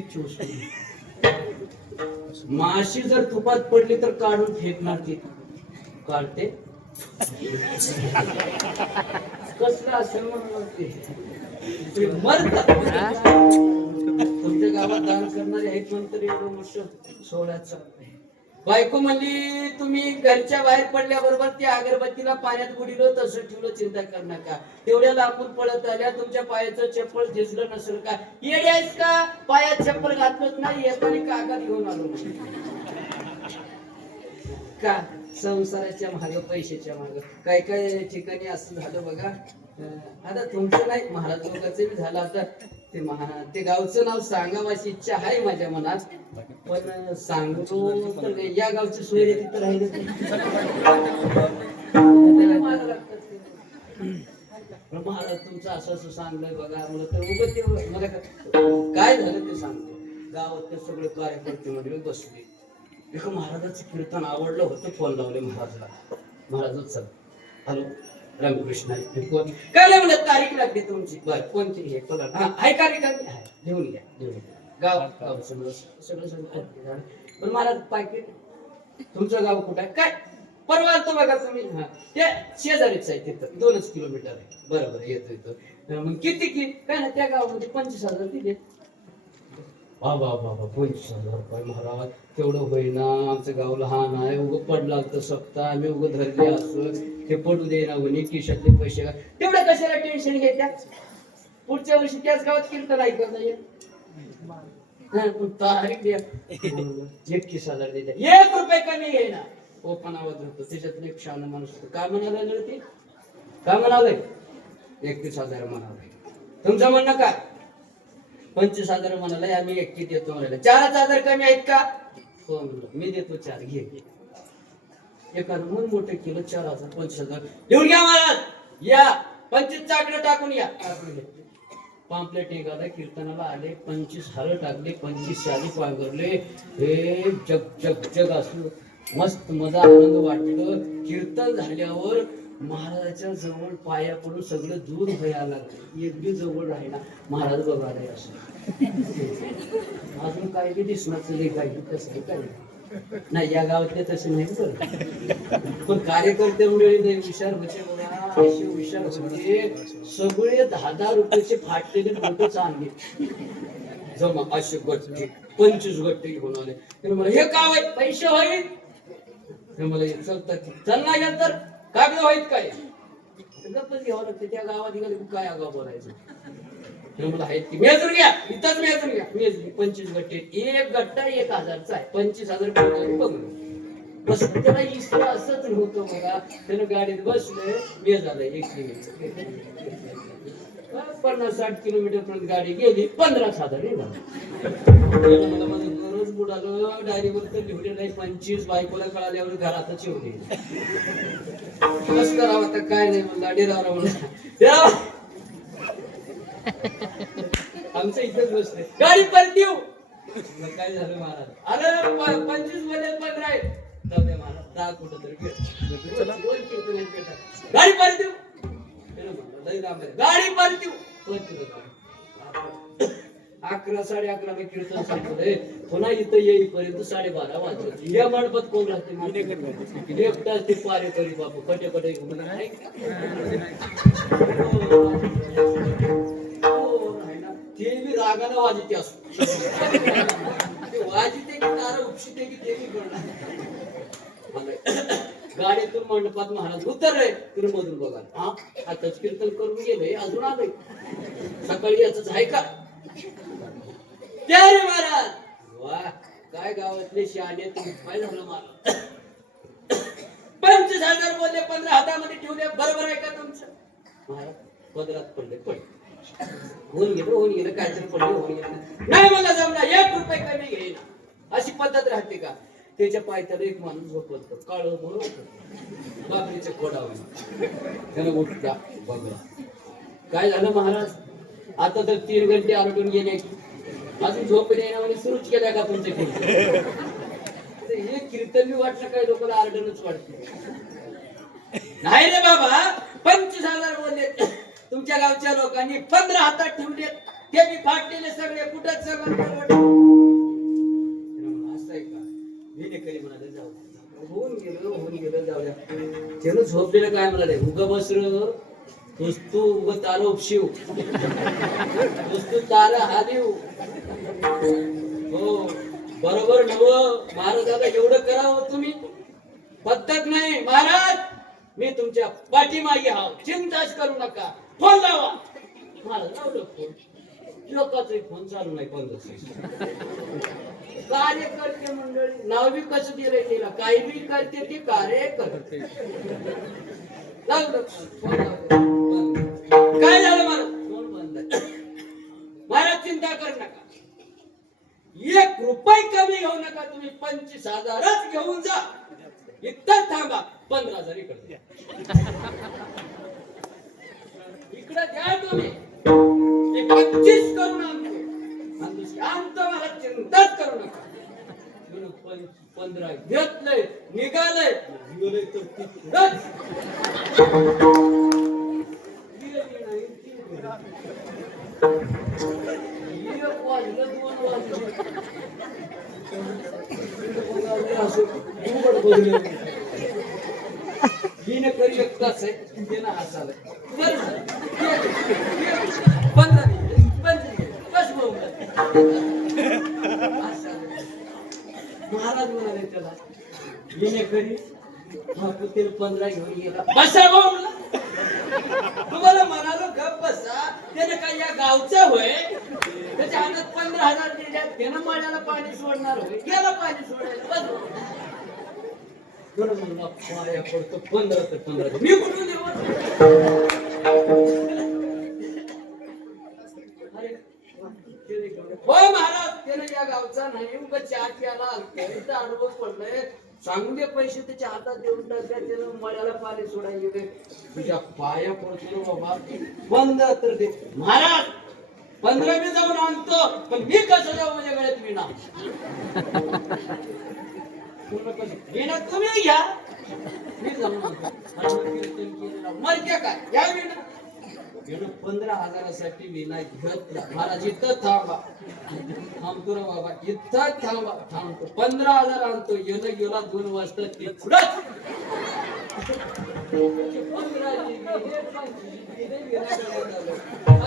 चोच माशी जर तुपात पडली तर काढून फेकणार ती. काढते. कसलं असेल म्हणून मरतात. तुमच्या गावात दान करणारे आहेत नंतर एवढं वर्ष सोहळ्यात चाललंय. बायको म्हणली तुम्ही घरच्या बाहेर पडल्याबरोबर त्या अगरबत्तीला पाण्यात बुडिलो तसं ठेवलं चिंता कर नका. तेवढ्या लांबून पळत आल्या तुमच्या पायाचं चप्पल झिजलं नसेल का? येस का? पायात चप्पल घातलंच नाही येताना कागद घेऊन आलो. का? संसाराच्या माग पैशाच्या माग. काय काय ठिकाणी असं झालं बघा. आता तुमचं नाही महाराज लोकांचं बी झालं आता. ते महा ते गावचं नाव सांगावाची इच्छा आहे माझ्या मनात. पण सांगतो तर या गावची सोय तिथं राहिले पण महाराज तुमचं असं असं सांगलंय बघा. मला तर उभं ते मला काय झालं ते सांगतो. गावात सगळे कार्यकर्ते मध्ये बसले. एका महाराजाचं कीर्तन आवडलं होतं फोन लावले महाराजला. महाराजच हॅलो. रामकृष्ण कोण काय नाही म्हणत तारीख लागली तुमची. बर कोणती हे कोणा आहे आहे कार्यक्रम आहे. लिहून घ्या घेऊन घ्या. गाव गाव सगळं सगळं सगळं झालं. पण मला पाकिट तुमचं गाव कुठं आहे? काय? परवा तो बघा तुम्ही. हा. ते शेजारीच आहे तिथं. दोनच किलोमीटर आहे. बरोबर येतो येतो. मग किती की काय ना त्या गावामध्ये पंचवीस हजार दिले. बाबा बाबा पंचवीस हजार रुपये महाराज. तेवढं होईना आमचं गाव लहान आहे उगं पडला तर सप्ता आम्ही उगं धरले असं ते पडू दे ना म्हणे किशातले पैसे का तेवढं कशाला टेन्शन घेत्या? पुढच्या वर्षी त्याच गावात कीर्तन ऐकत नाही. एक पण हजार देत्या. एक रुपये कमी घेईना ओपनावर धरतो. त्याच्यातलं एक शान माणूस काय म्हणाला ते? काय म्हणालंय? एकतीस हजार म्हणाले तुमचं म्हणणं काय? पंचवीस हजार म्हणाला आम्ही एकटी देतो म्हणाला. चारच हजार कमी आहेत का? हो मी देतो चार घे. एका रूम मोठे केलं चार हजार पंचवीस हजार. लिहून घ्या महाराज! या पंचवीस चाकडं टाकून या. टाकून पाम्पलेट निघाला कीर्तनाला आले पंचवीस हार टाकले पंचवीस शाली पांघरले. हे जग जग जग असलं मस्त मजा आनंद वाटलं. कीर्तन झाल्यावर महाराजाच्या जवळ पाया पडून सगळं दूर व्हायला लागलं. एकदी जवळ राहिला महाराज बघायला असं. अजून काय बी दिसणार नाही काही तसं काय नाही? या गावातले तसे नाही बरं. पण कार्यकर्ते मुळे लय हुशार होते बघा असे हुशार होते. सगळे दहा दहा रुपयाचे फाटलेले फोटो चांगले. जमा असे गट्टे पंचवीस गट्टे घेऊन आले. तर मला हे काय पैसे होईल मला हे की, चल ना तर. कागद होईल काय? गप्पच घ्यावं लागते त्या गावात गेलं काय आगाव बोलायचं? मेजून घ्या इथंच मेजून घ्या. मेजून पंचवीस गट्टे एक गट्टा एक हजारचा आहे. पंचवीस हजार बघून बस त्याला इस्रो असंच होतं बघा. त्यानं गाडीत बसले मे झालं एक पन्नास साठ किलोमीटर पर्यंत गाडी गेली पंधराच हजार हे झालं. त्याला मला बुडालं डायरीवर तर लिहिले नाही पंचवीस बायकोला कळाल्यावर घरातच येऊन नये कसं करावं आता काय नाही म्हणलं डेरावरा म्हणलं देवा! आमचं इथंच बसले गाडी परत येऊ काय झालं महाराज अरे पंचवीसमध्ये पण आहे जाऊ दे महाराज दहा कुठं तरी गाडी परत येऊ गाडी परत येऊ परत येऊ अकरा साडे अकरा मी कीर्तन संपलंय. पुन्हा इथं येईपर्यंत साडेबारा वाजले. या मंडपात कोण राहते? एकटाच ते पारे करी बापू. कटे कटे घेऊन? हो. ते बी रागानं वाजते असतो ते वाजते की तारा उपशिते की ते मला गाडीतून मंडपात महाराज उतरले. तर मधून बघा. हा आताच कीर्तन करून गेले. अजून आले सकाळी याच आहे का? ते रे महाराज. वा काय गावातले शहाणे तुम्ही काय झालं मला पंचवीस हजार बोलले पंधरा हातामध्ये ठेवले बरोबर आहे का तुमचं? महाराज पदरात पडले पडले होऊन गेलं होऊन गेलं काहीतरी पडलं होऊन गेलं. नाही मला जमणार एक रुपये कमी घेईना. अशी पद्धत राहते का? त्याच्या पायथ्याला एक माणूस झोपवतो काळ म्हणून बापरीचे खोडावर. त्यानं उठला बघा. काय झालं महाराज? आता तर तीन घंटे आरडून गेले. अजून झोप नाही म्हणजे सुरूच केल्या का तुमच्या म्हणजे कीर्तन हे कीर्तन बी वाटलं काय लोकांना आरडणच वाटते. नाही रे बाबा पंचवीस हजार बोलले तुमच्या गावच्या लोकांनी पंधरा हातात ठेवले. ते मी फाटलेले सगळे कुठं सगळं असं आहे का? म्हणाले जाऊ होऊन गेलं होऊन गेलं जाऊ त्यानं झोपलेलं काय म्हणाले? उग बसर. र तू उग तार तोच हालिव हो बरोबर नव महाराजाला एवढं करावं तुम्ही? पद्धत नाही महाराज. मी तुमच्या पाठीमागे हा चिंताच करू नका. फोन लावा. मला लावलं फोन. लोकांचा फोन चालू नाही बंद कार्यकर्ते मंडळी नाव बी कसं दिलंय तिला? काही बी करते ती कार्य करते. लावलं फोन लावलं. घेऊ नका तुम्ही. पंचवीस हजारच घेऊन जा. इथं थांबा. पंधरा हजार इकडे इकडे द्या तुम्ही. पंचवीस करून आणतो आणि मला चिंताच करू नका. पंधरा घेतलंय. निघालंय. निघालंय तर तिकडच. गेली नाही दोन वाजले. त्यानं पंधरा बस भाऊ. महाराज म्हणाले त्याला हिने करी मग ते पंधरा घेऊन गेला बसा भाऊ तुम्हाला म्हणालो गप बसा. त्याने काय या गावचं होय? त्याच्या हातात पंधरा हजार दिल्या त्यानं माझ्याला पाणी सोडणार होय. गेला पाणी सोडायला. बस. पाया पडतो पंधरा तर पंधरा. मी कुठून देऊ? होय महाराज त्याने या गावचा नाही. प्यायला आलता. इथं अनुभव पडलाय. चांगले पैसे त्याच्या हातात देऊन टाकल्या त्याला मळ्याला पाणी सोडायला गेले. तुझ्या पाया पडतो बाबा. बंद तर दे. महाराज पंधरा मी जाऊन आणतो पण मी कसं जाऊ माझ्या गळ्यात विना पूर्ण विना तुम्ही घ्या. मी जाऊन मर काय? या विना पंधरा हजारासाठी विना घेतला महाराज इथं थांबा थांबतो रे बाबा इथं थांबा थांबतो. पंधरा हजार आणतो येणं गेला दोन वाजता तिकडच पंधरा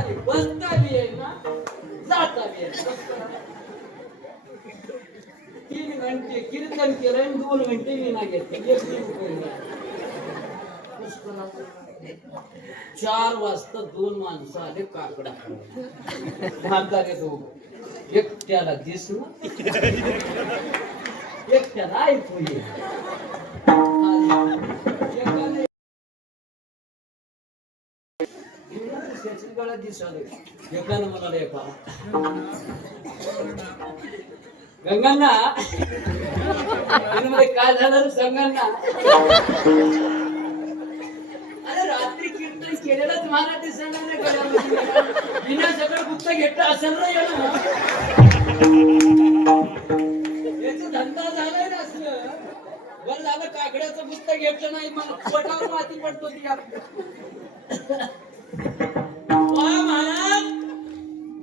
हे बसता बी आहे ना जाता बी तीन घंटे कीर्तन केलं दोन घंटे मी ना घेतले एक बी रुपये नाही. चार वाजता दोन माणसं आले काकडा. म्हातारे दोघ. एकट्याला दिसलं. एकट्याला ऐकू ये गळा दिसाले एकानं म्हणाले एका गंगांना. काय झालं रे संगांना अरे रात्री कीर्तन केलेलंच मला दिसणार नाही गळ्यामध्ये. विना सगळं गुप्त घेतलं असेल ना याला. याचा धंदा झालाय ना असलं. बरं झालं काकड्याचं पुस्तक घेतलं नाही मग पोटावर माती पडतो ती आपल्या महाराज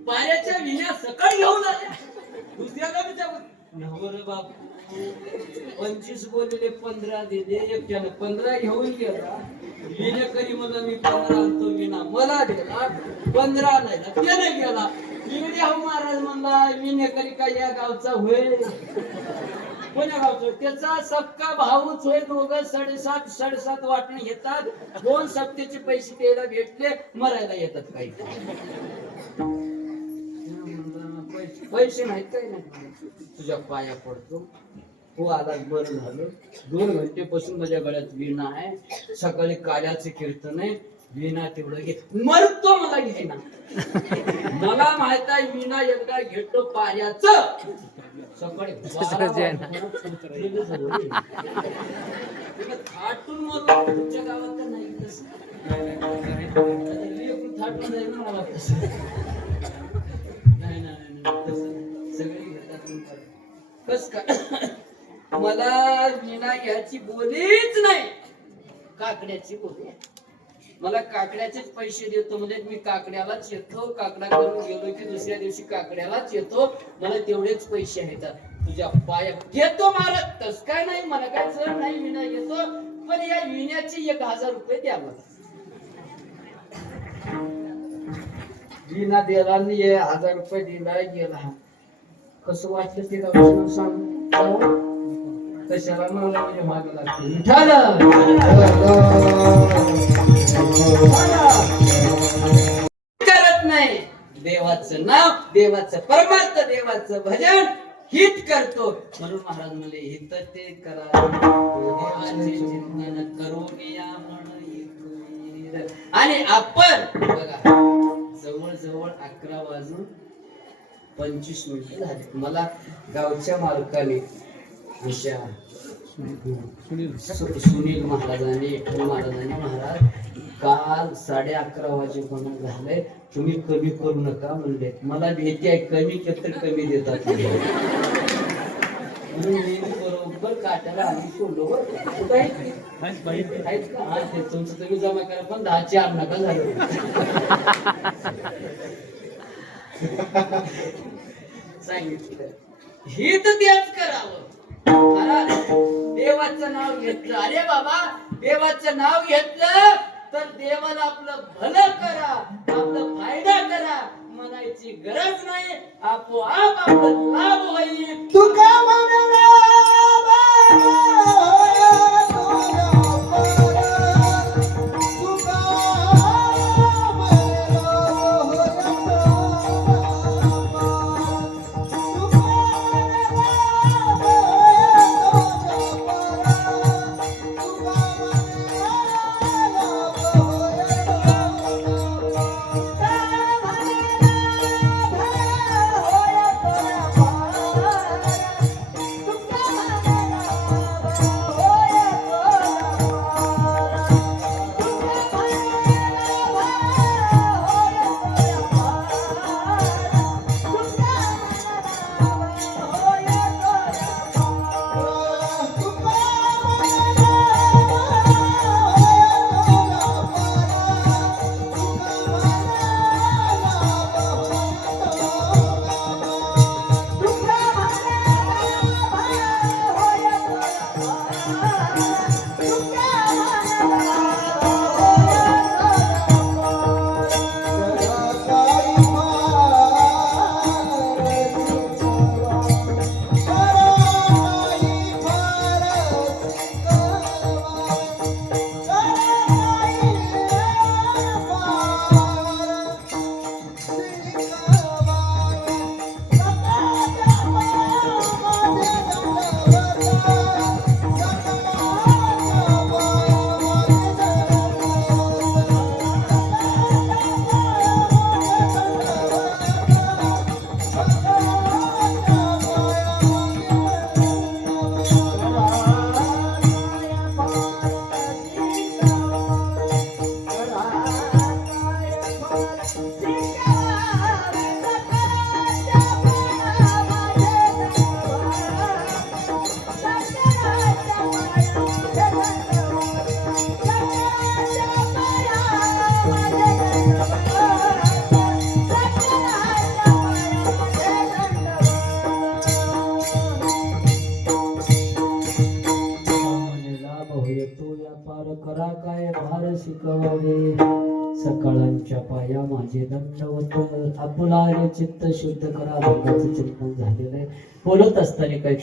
पाण्याच्या विना सकाळी घेऊन आल्या नवर बापू. पंचवीस बोलले पंधरा दिले एकट्यानं पंधरा घेऊन गेला. विने कधी मला मी पंधरा आणतो विना मला दिला. पंधरा नाही त्याने गेला. इकडे हा महाराज म्हणला मी करी काय या गावचा होय. कोण्या गावचं त्याचा सक्का भाऊच होय दोघं साडेसात साडेसात वाटणे घेतात. दोन सप्त्याचे पैसे द्यायला भेटले मरायला येतात काही. पैसे नाहीत काही नाही. तुझ्या पाया पडतो. तू आला बरं झालं. दोन घंटेपासून माझ्या गळ्यात वीणा आहे. सकाळी काल्याचे कीर्तन आहे. वीणा तेवढं घे. मरतो मला घेईना मला माहीत आहे वीणा एकदा घेतो पायाच. सकाळी थाटून मरू तुमच्या गावात काकड्याची बोली. मला काकड्याचेच पैसे देतो म्हणजे मी काकड्यालाच येतो काकडा करून गेलो की दुसऱ्या दिवशी काकड्यालाच येतो. मला तेवढेच पैसे आहेत. तुझ्या पाया घेतो मला तस काय नाही मला काय सर नाही विना येतो पण या विण्याचे एक हजार रुपये द्या मला. विना दिला हे हजार रुपये दिला गेला. कसं वाटतं ते? सांग. कशाला मला मागे लागते? विठाल करत नाही. देवाचं नाव देवाचं परमार्थ देवाचं भजन हित करतो. म्हणून महाराज म्हणले हित ते करा. देवाचे चिंतन करून या म्हण आणि आपण बघा जवळ जवळ अकरा वाजून पंचवीस मिनिट झाले मला गावच्या मालकाने सुनील. महाराजांनी विठ्ठल महाराजांनी महाराज काल साडे अकरा वाजेपर्यंत झालंय तुम्ही कमी करू नका म्हणले मला भीती आहे कमी तर कमी देतात म्हणून मी बरोबर काट्याला आम्ही सोडलो बरं. कुठं आहेत ते? आहेत का? हा, ते तुमचं तुम्ही जमा करा पण दहा चार नका झालं. सांगितलं. हे तर त्याच करावं. महाराज, देवाचं नाव घेतलं. अरे बाबा देवाचं नाव घेतलं तर देवाला आपलं भलं करा आपलं फायदा करा. म्हणायची गरज नाही. आपोआप आपलं लाभ होईल. तुका भार सकाळांच्या पाया माझे दंडवत आपला चित्त शुद्ध करा चिंतन झालेलं आहे. बोलत असताना काही